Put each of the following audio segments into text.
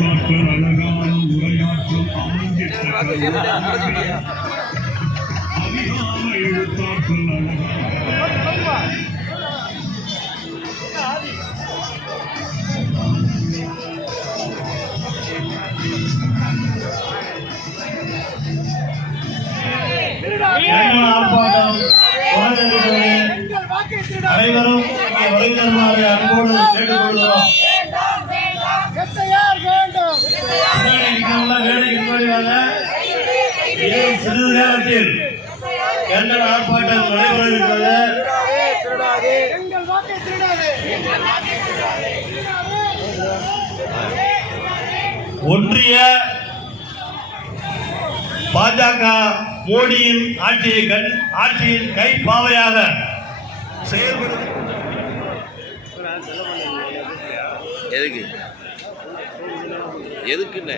எழுத்தாற்றல் அழகான உரையாற்றும் ஆங்கில அதிகார எழுத்தாற்றல் அழகான இரண்டாம் ஆர்ப்பாட்டம் தொடர்கிறது. அனைவரும் இங்கே வருகிறமாறு அன்போடு சிறிது நேரத்தில் எங்கள் ஆர்ப்பாட்டம் நடைபெற ஒன்றிய பாஜக மோடியின் ஆட்சியை கண் ஆட்சியின் கைப்பாவையாக செயல்படும் எதுக்கு? எதுக்குண்ணே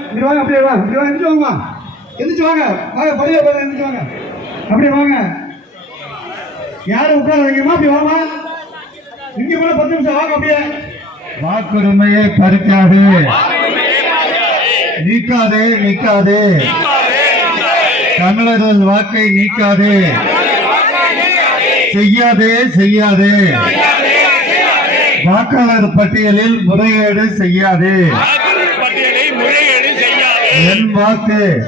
இப்படி வாங்க அப்படியே வா இப்படி வாங்க எந்திரிச்சு வாங்க. எந்திரிச்சு வாங்க வாங்க படிய போய் எந்திரிச்சு வாங்க அப்படியே வாங்க யாரும் உட்கார வைக்கமா அப்படி வாங்க இங்க கூட பத்து நிமிஷம் வாங்க அப்படியே வாக்குரிமையை பறிக்காது நீக்காதே நீக்காதே தமிழர்கள் வாக்கை நீக்காதே செய்யாதே செய்யாதே வாக்காளர் பட்டியலில் முறைகேடு செய்யாதே. என் வாக்கு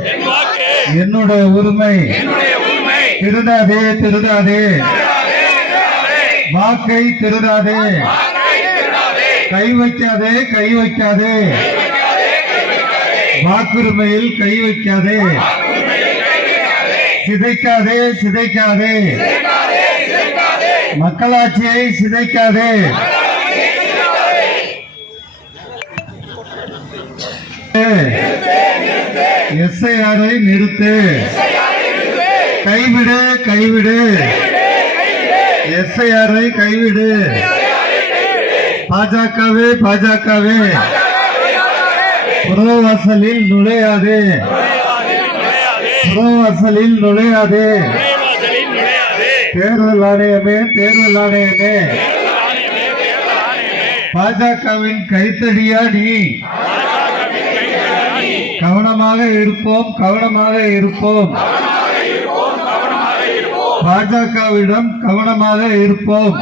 என்னுடைய உரிமை. திருடாதே திருடாதே. வாக்கை திருடாதே. கை வைக்காதே கை வைக்காதே. வாக்குரிமையில் கை வைக்காதே. சிதைக்காதே சிதைக்காதே. மக்களாட்சியை சிதைக்காதே. எஸ்ஐஆரை நிறுத்து. கைவிடு கைவிடு. எஸ்ஐஆரை கைவிடு. பாஜகவே பாஜகவே. புறவாசலில் நுழையாதே. புறவாசலில் நுழையாதே. தேர்தல் ஆணையமே தேர்தல் ஆணையமே. பாஜகவின் கைத்தடியா நீ? கவனமாக இருப்போம் கவனமாக இருப்போம். பாஜகவிடம் கவனமாக இருப்போம்.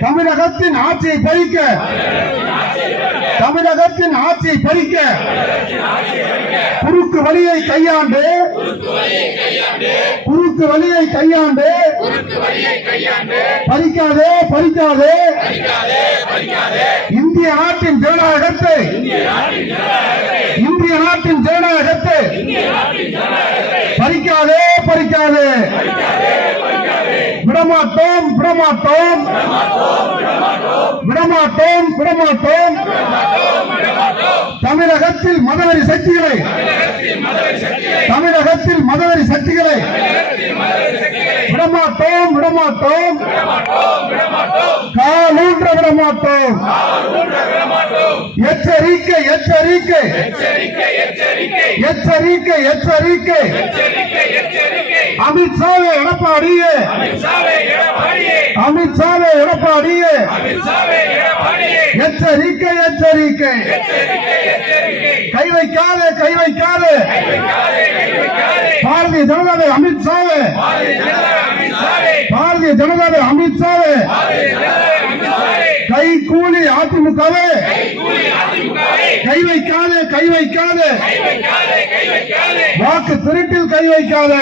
தமிழகத்தின் ஆட்சியை பறிக்க. தமிழகத்தின் ஆட்சியை பறிக்க குறுக்கு வழியை கையாண்டு குறுக்கு வழியை கையாண்டு பறிக்காதே பறிக்காதே இந்திய நாட்டின் ஜனநாயகத்தை இந்திய நாட்டின் ஜனநாயகத்தை பறிக்காதே பறிக்காதே. விடமாட்டோம் விடமாட்டோம். விடமாட்டோம் விடமாட்டோம். தமிழகத்தில் மதவெறி சக்திகளை. தமிழகத்தில் மதவெறி சக்திகளை. விடமாட்டோம் விடமாட்டோம். காலூன்ற விடமாட்டோம். எச்சரிக்கை எச்சரிக்கை. எச்சரிக்கை எச்சரிக்கை. அமித்ஷாவே எடப்பாடியே. அமித்ஷாவே எடப்பாடியே. எச்சரிக்கை எச்சரிக்கை. கை வைக்காது கை வைக்காது. பாரதிய ஜனதாவை அமித்ஷாவே பாரதிய ஜனதாவை அமித்ஷாவே கை கூலி அதிமுகவே. கை வைக்காது கை வைக்காது. வாக்கு திருட்டில் கை வைக்காது.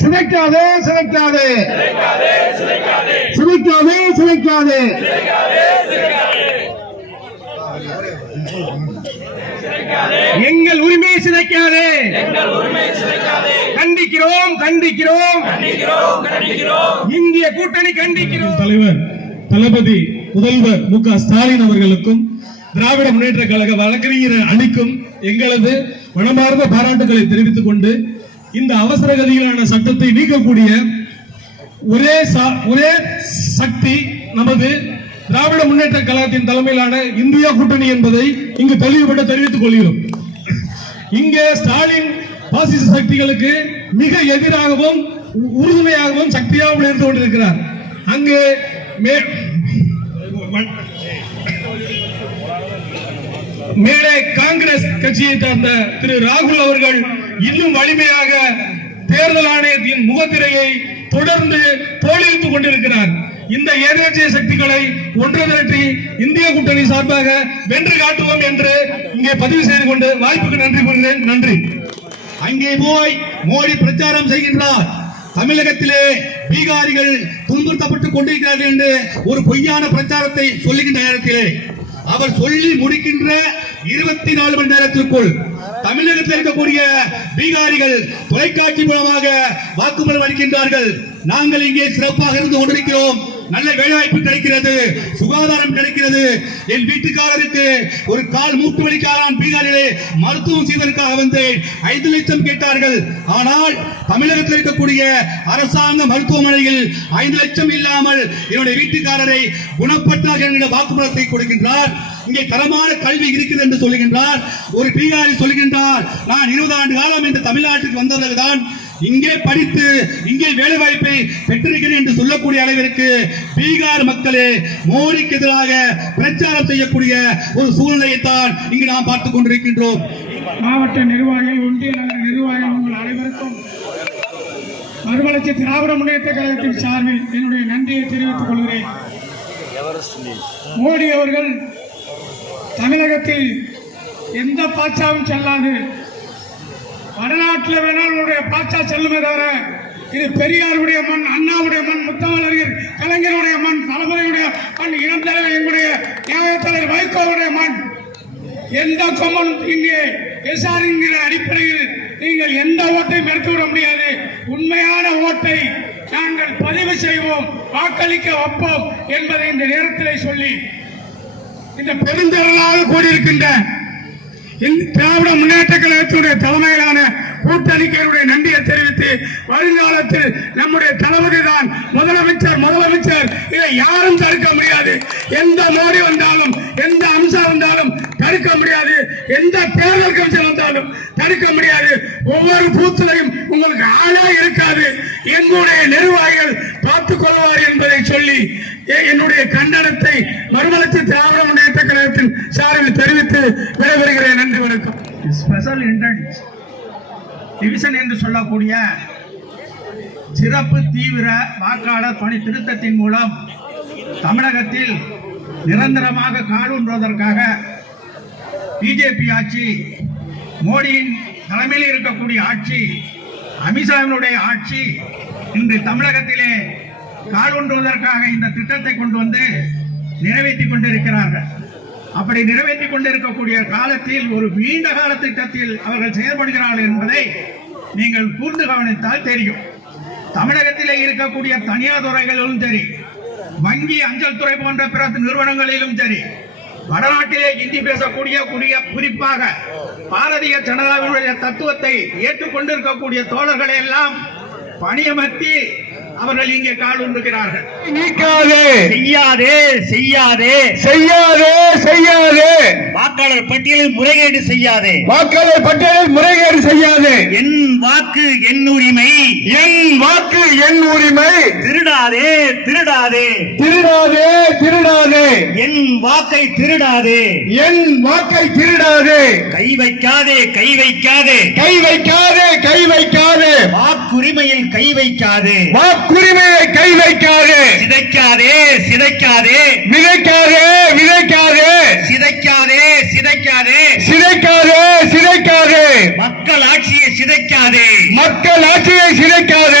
சிதைக்காதே சிதைக்காதே. சிதைக்காதே சிதைக்காதே. எங்கள் உரிமையை சிதைக்காதே. கண்டிக்கிறோம் கண்டிக்கிறோம். இந்திய கூட்டணி கண்டிக்கிறோம். தலைவர் தளபதி முதல்வர் மு க ஸ்டாலின் அவர்களுக்கும் திராவிட முன்னேற்ற கழக வழக்கறிஞர் அணிக்கும் எங்களது மனமார்ந்த பாராட்டுகளை தெரிவித்துக் கொண்டு இந்த அவசர கதியிலான சட்டத்தை நீக்கக்கூடிய ஒரே சா- ஒரே சக்தி நமது திராவிட முன்னேற்ற கழகத்தின் தலைமையிலான இந்தியா கூட்டணி என்பதை இங்கு தெளிவுபட தெரிவித்துக் கொள்கிறோம். இங்கே ஸ்டாலின் பாசிச சக்திகளுக்கு மிக எதிராகவும் உ- உறுதுணையாகவும் சக்தியாகவும் இருந்து கொண்டிருக்கிறார். அங்கு மேலே காங்கிரஸ் கட்சியை சார்ந்த திரு ராகுல் அவர்கள் இன்னும் வலிமையாக தேர்தல் ஆணையத்தின் முகத்திரையை தொடர்ந்து தோல்வித்துக் கொண்டிருக்கிறார். இந்த ஏதேச்சிய சக்திகளை ஒன்று திரட்டி இந்திய கூட்டணி சார்பாக வென்று காட்டுவோம் என்று இங்கே பதிவு செய்து கொண்டு வாய்ப்புக்கு நன்றி கூறுகிறேன். நன்றி. அங்கே போய் மோடி பிரச்சாரம் செய்கின்றார். தமிழகத்திலே பீகாரிகள் துன்புறுத்தப்பட்டுக் கொண்டிருக்கிறார்கள் என்று ஒரு பொய்யான பிரச்சாரத்தை சொல்லுகின்ற நேரத்திலே. அவர் சொல்லி முடிக்கின்ற இருபத்தி நாலு மணி நேரத்திற்குள் தமிழகத்தில் இருக்கக்கூடிய பீகாரிகள் தொலைக்காட்சி மூலமாக வாக்குமூலம் அளிக்கின்றார்கள். நாங்கள் இங்கே சிறப்பாக இருந்து கொண்டிருக்கிறோம். நல்ல வேலைவாய்ப்பு கிடைக்கிறது. சுகாதாரம் கிடைக்கிறது. என் வீட்டுக்காரருக்கு ஒரு கால் மூட்டு வலிக்காரன் பீகாரிலே மருத்துவம் செய்வதற்காக வந்து ஐந்து லட்சம் கேட்டார்கள். ஆனால் தமிழகத்தில் இருக்கக்கூடிய அரசாங்க மருத்துவமனையில் ஐந்து லட்சம் இல்லாமல் என்னுடைய வீட்டுக்காரரை குணப்பட்டார்கள் என்கிற வாக்குமூலத்தை கொடுக்கின்றார். இங்கே தரமான கல்வி இருக்கிறது என்று சொல்லுகின்றார். ஒரு பீகாரி சொல்லுகின்றார் நான் இருபது ஆண்டு காலம் இந்த தமிழ்நாட்டுக்கு வந்தவர்கள்தான் இங்கே படித்து இங்கே வேலை வாய்ப்பை பெற்றிருக்கிறேன் என்று சொல்லக்கூடிய அளவிற்கு பீகார் மக்களே மோடிக்கு எதிராக பிரச்சாரம் செய்யக்கூடிய ஒரு சூழ்நிலையைத்தான் இங்கு நாம் பார்த்துக் கொண்டிருக்கின்றோம். மாவட்ட நிர்வாகிகள் ஒன்றிய நகர நிர்வாகிகள் உங்கள் அனைவருக்கும் மறுமலர்ச்சி திராவிட முன்னேற்ற கழகத்தின் சார்பில் என்னுடைய நன்றியை தெரிவித்துக் கொள்கிறேன். மோடி அவர்கள் தமிழகத்தில் எந்த பாச்சாவும் செல்லாது. வடநாட்டில் வேணால் உங்களுடைய பாச்சா செல்லுமே தவிர இது பெரியாருடைய மண் அண்ணாவுடைய மண் முத்தமிழறிஞர் கலைஞருடைய மண் தலைமுறையுடைய மண் இளந்தலைவர் எங்களுடைய நியாயத்தலைவர் வைகோவுடைய மண். எந்த கொம்பனும் இங்கே எஸ்ஆர்ங்கிற அடிப்படையில் நீங்கள் எந்த ஓட்டையும் எடுத்து விட முடியாது. உண்மையான ஓட்டை நாங்கள் பதிவு செய்வோம் வாக்களிக்க வைப்போம் என்பதை இந்த நேரத்தில் சொல்லி இந்த பெருந்திரளாக கூடியிருக்கின்ற இந்த திராவிட முன்னேற்ற கழகத்தினுடைய தலைமையிலான கூட்டணிக்கருடைய நன்றியை தெரிவித்து வருங்காலத்தில் நம்முடைய தளபதி தான் முதலமைச்சர் முதலமைச்சர். இதை யாரும் தடுக்க முடியாது. எந்த மோடி வந்தாலும் எந்த அம்சம் வந்தாலும் தடுக்க முடியாது. எந்த தேர்தல் கமிஷன் வந்தாலும் தடுக்க முடியாது. ஒவ்வொரு பூத்திலையும் உங்களுக்கு ஆளா இருக்காது. எங்களுடைய நிர்வாகிகள் பார்த்துக் கொள்வார் என்பதை சொல்லி என்னுடைய கண்டனத்தை மறுமலர்ச்சி திராவிட முன்னேற்ற கழகத்தின் சார்பில் தெரிவித்து விடைபெறுகிறேன். நன்றி வணக்கம். ஸ்பெஷல் இன்டென்ட் டிவிஷன் என்று சொல்லக்கூடிய சிறப்பு தீவிர வாக்காளர் பணி திருத்தத்தின் மூலம் தமிழகத்தில் நிரந்தரமாக காலூன்றுவதற்காக பிஜேபி ஆட்சி மோடியின் தலைமையில் இருக்கக்கூடிய ஆட்சி அமித்ஷாவினுடைய ஆட்சி இன்று தமிழகத்திலே காலூன்றுவதற்காக இந்த திட்டத்தை கொண்டு வந்து நிறைவேற்றி கொண்டிருக்கிறார்கள். அப்படி நிறைவேற்றி கொண்டிருக்கக்கூடிய காலத்தில் ஒரு நீண்ட கால திட்டத்தில் அவர்கள் செயல்படுகிறார்கள் என்பதை நீங்கள் கூர்ந்து கவனித்தால் தெரியும். தமிழகத்திலே இருக்கக்கூடிய தனியார் துறைகளிலும் சரி வங்கி அஞ்சல் துறை போன்ற பிற நிறுவனங்களிலும் சரி வடநாட்டிலே இந்தி பேசக்கூடிய கூடிய குறிப்பாக பாரதிய ஜனதாவினுடைய தத்துவத்தை ஏற்றுக்கொண்டிருக்கக்கூடிய தோழர்களை எல்லாம் பணியமர்த்தி அவர்கள் இங்கே கால் ஊன்றுகிறார்கள். நீக்காதே. செய்யாதே செய்யாதே. செய்யாதே செய்யாதே. வாக்காளர் பட்டியலில் முறைகேடு செய்யாதே. வாக்காளர் பட்டியலில் முறைகேடு செய்யாதே. என் வாக்கு என் உரிமை. என் வாக்கு என் உரிமை. திருடாதே திருடாதே. திருடாதே திருடாதே. என் வாக்கை திருடாதே. என் வாக்கை திருடாதே. கை வைக்காதே கை வைக்காதே. கை வைக்காதே கை வைக்காதே. வாக்குரிமையில் கை வைக்காதே. வாக்குரிமையை கை வைக்காதே. சிதைக்காதே சிதைக்காதே. விதைக்காதே விதைக்காதே சிதைக்காதே சிதைக்காதே. சிதைக்காதே சிதைக்காதே. மக்கள் ஆட்சியை சிதைக்காதே. மக்கள் ஆட்சியை சிதைக்காதே.